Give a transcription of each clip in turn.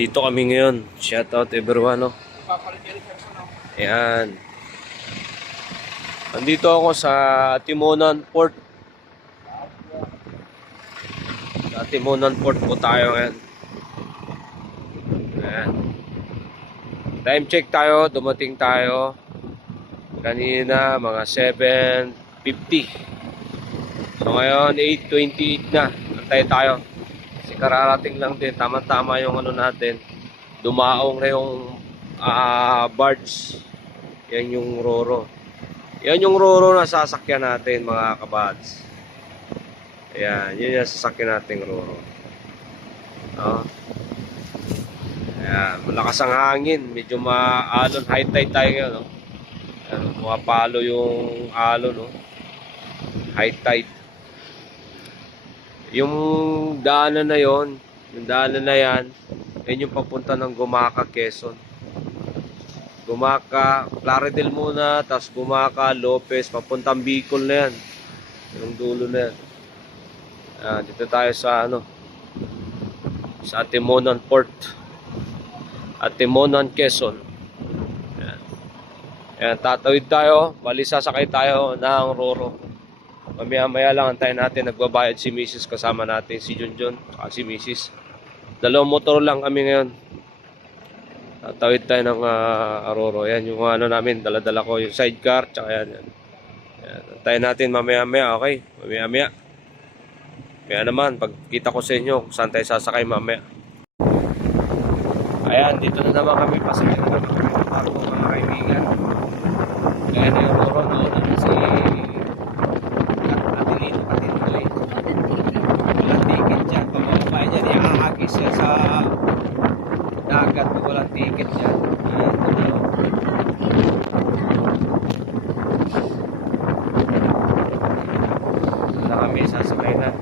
Andito kami ngayon. Shout out everyone, no? Ayan. Andito ako sa Timonan Port. Sa Timonan Port po tayo ngayon. Ayan. Time check tayo. Dumating tayo kanina mga 7:50. So ngayon 8:28 na. Antay tayo. Kasi kararating lang din. Tama-tama yung ano natin. Dumaong na yung barge. Yan yung roro. Yan yung roro na sasakyan natin mga kabads. Ayan. Yun yung sasakyan natin roro. No? Ayan. Malakas ang hangin. Medyo maalon. High tide tayo ngayon. No? Ayan. Mapalo yung alon. No? High tide. Yung daanan na yon, yung daanan na yan, yun yung papunta ng Gumaca, Quezon. Gumaca, Plaridel muna, tapos Gumaca, Lopez, papuntang Bicol na yan. Yung dulo na yan. Dito tayo sa sa Timonan Port. Timonan, Quezon. Ayan, tatawid tayo, bali sasakay tayo ng roro. Mamaya-maya lang antayin natin, nagbabayad si Mrs. kasama natin, si Junjun, at si Mrs. Dalawang motor lang kami ngayon. Tatawid tayo ng Aroro. Yan yung namin, dala-dala ko yung sidecar, tsaka yan. Antayin natin mamaya-maya, okay? Mamaya-maya. Kaya naman, pagkita ko sa inyo kung saan tayo sasakay mamaya. Ayan, dito na naman kami pasakay na naman ako mga kaibigan. Kaya na yung Aroro, doon naman si siya sa dagat, walang ticket siya. Na kami sasakay na.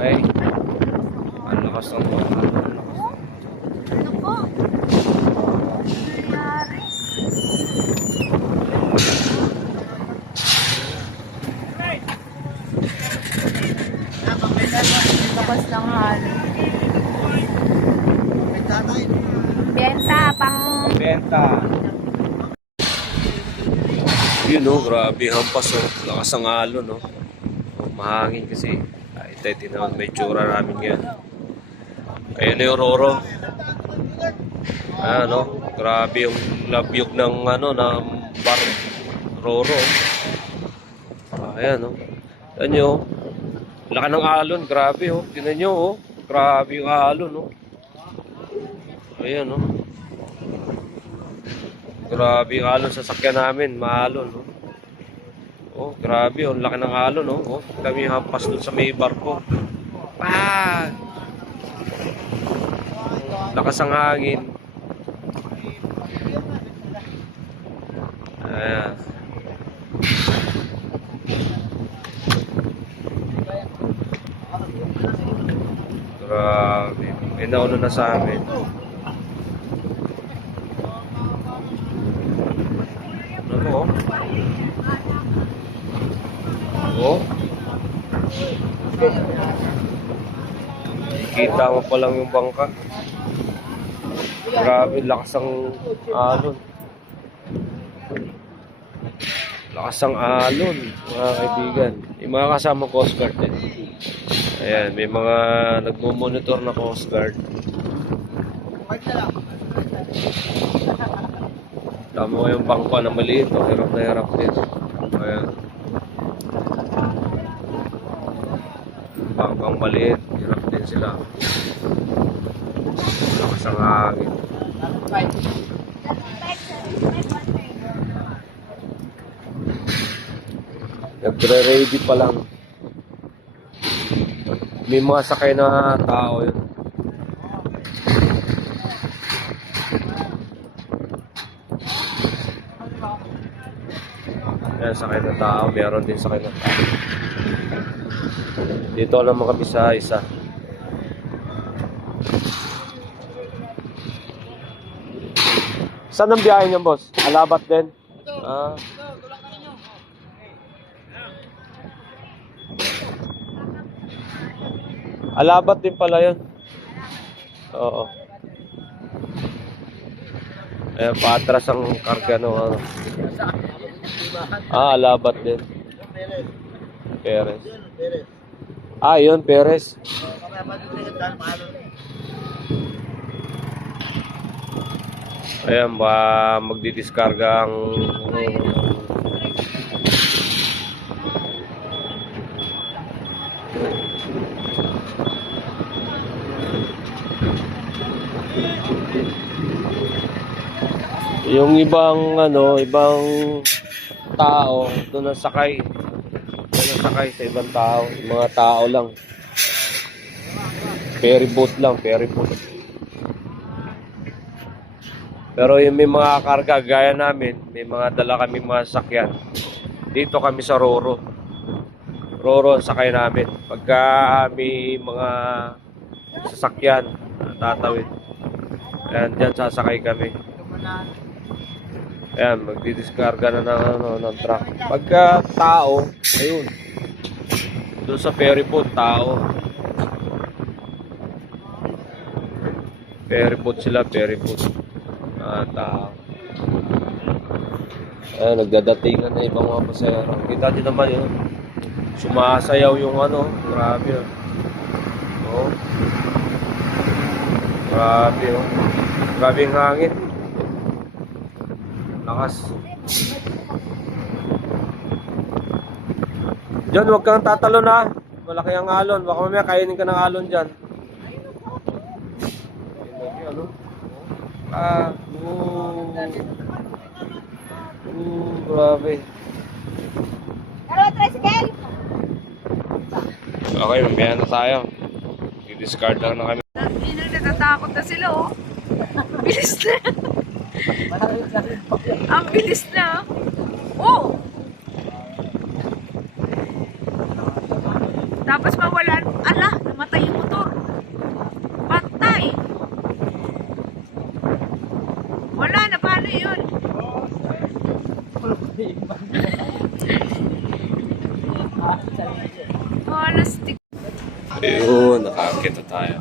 Okay. Ang lakas ng mga. Tapos lang halo. Benta, pang... Benta. Yun o, grabe. Hampas o. Lakas ang alon o. Mahangin kasi. Ay, tinawan may tsura namin ngayon. Ayun na yung roro. Grabe yung labyog ng ng bar roro. Ayan o. Ayan nyo o. Laka ng alon, grabe oh. Tingnan nyo oh. Grabe yung alon oh. Ayan oh. Grabe yung alon sa sakyan namin, maalon oh. Oh, grabe oh, laki ng alon oh. Oh, kami hampas dun sa may barko. Lakas ang hangin. Ayan. Grabe. May nauna na sa amin. Ano oh? Oh? Kita mo pa lang yung bangka. Grabe, lakas ang alon. Lakas ang alon, mga kaibigan. Yung mga kasama Coast Guard din. Ayan, may mga nagmo-monitor na Coast Guard. Tama ko yung bangko na maliit. Hirap na hirap din. Ayan. Bangkong maliit. Hirap din sila. Lakas ang hangin. Nagre-ready pa lang. May mga sakay na tao yun. Ayan, sakay na tao. Meron din sakay na tao. Dito naman kami sa isa. Saan ang biyahe niya, boss? Alabat din? Ah. Alabat din pala yun. Oo. Ayan, paatras ang karga no, ano. Alabat din. Perez. Yun, Perez. Ayan, ba magdidiskarga ang yung ibang ibang tao doon ang sakay. Doon ang sakay sa ibang tao, mga tao lang. Ferry boat lang, ferry boat. Pero yung may mga karga gaya namin, may mga dala kami mga sasakyan. Dito kami sa Roro. Roro ang sakay namin. Pagka may mga sasakyan tatawid. Ayan, dyan sasakay kami. Ayan, magdidiskarga na ng truck. Pagka tao, ayun. Doon sa ferry boat, tao. Ferry boat sila, ferry boat. Tao. Ayan, nagdadatingan na ibang mga pasahero. Kita din naman yun. Sumasayaw yung grabe yun. Oh. Grabe oh. Grabe yung hangin. Lakas. John, huwag kang tatalon ha. Malaki ang alon. Baka mamaya kainin ka ng alon dyan. Grabe. Okay, mamaya na tayo. I-discard lang na kami. Natatakot na sila, oh. Bilis na. Ang bilis na. Oh! Tapos mawalan. Ala, namatay yung motor. Patay. Wala na, paano yun? Alastik. Ayun, nakakita tayo.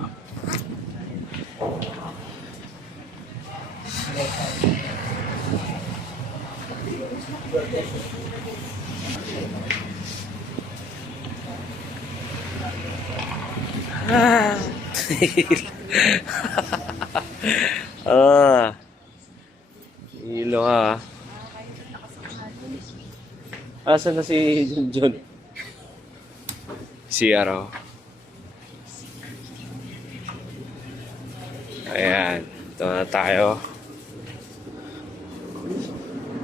Hilo ha. Asan na si John? Si Araw. Ayan, ito na tayo.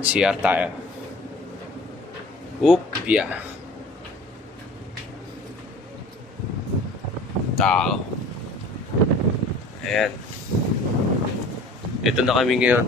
CR tayo. Upya. Tao. Ayan. Ito na kami ngayon.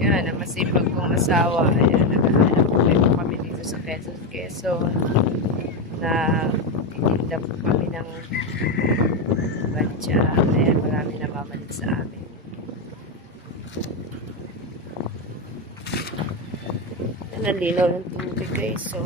Yan, ang masipag kong asawa. Ayan, naghahanap po kami dito sa Quezon na titinda po kami ng batya. Ayan, marami namamalit sa amin. Ayan, ang linaw ng tubig guys. So,